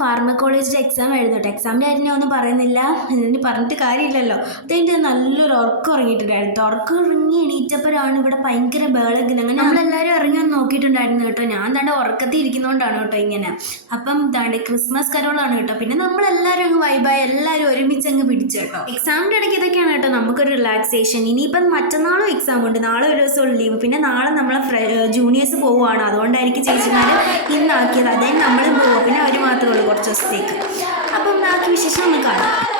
ഫാർമക്കോളജിയുടെ exam എഴുതും കേട്ടോ. എക്സാമിൻ്റെ കാര്യം ഞാൻ ഒന്നും പറയുന്നില്ല, ഇനി പറഞ്ഞിട്ട് കാര്യമില്ലല്ലോ. അതെൻ്റെ നല്ലൊരു ഉറക്കം ഉറങ്ങിയിട്ടുണ്ടായിരുന്നു. ഉറക്കം ഉറങ്ങി എണീറ്റപ്പോഴാണ് ഇവിടെ ഭയങ്കര ബഹളത്തിന്. അങ്ങനെ നമ്മളെല്ലാവരും ഇറങ്ങി വന്ന് നോക്കിയിട്ടുണ്ടായിരുന്നു കേട്ടോ. ഞാൻ താണ്ട് ഉറക്കത്തിൽ ഇരിക്കുന്നതുകൊണ്ടാണ് കേട്ടോ ഇങ്ങനെ. അപ്പം താണ്ട് ക്രിസ്മസ് കരോളാണ് കേട്ടോ. പിന്നെ നമ്മളെല്ലാവരും അങ്ങ് വൈബായി എല്ലാവരും ഒരുമിച്ച് അങ്ങ് പിടിച്ചു കേട്ടോ. എക്സാമിൻ്റെ ഇടയ്ക്ക് ഇതൊക്കെയാണ് കേട്ടോ നമുക്കൊരു റിലാക്സേഷൻ. ഇനിയിപ്പം മറ്റന്നാളും എക്സാം ഉണ്ട്, നാളെ ഒരു ദിവസം ലീവ്. പിന്നെ നാളെ നമ്മളെ ജൂനിയേഴ്സ് പോവുകയാണ്, അതുകൊണ്ടായിരിക്കും ചേച്ചിമാർ ഇന്നാക്കിയത്. അതേ നമ്മളും പോവുക, പിന്നെ അവർ മാത്രമേ ഉള്ളൂ കുറച്ച് ദിവസത്തേക്ക്. അപ്പം ബാക്കി വിശേഷം ഒന്ന് കാണാം.